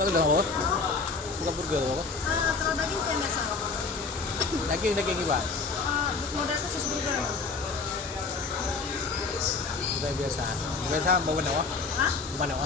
Tapi udah apa? Suka burger apa? Kalau daging yang biasa. Daging gimana? Model sosis burger. Udah biasa. Biasa bawa mana? Hah? Mana?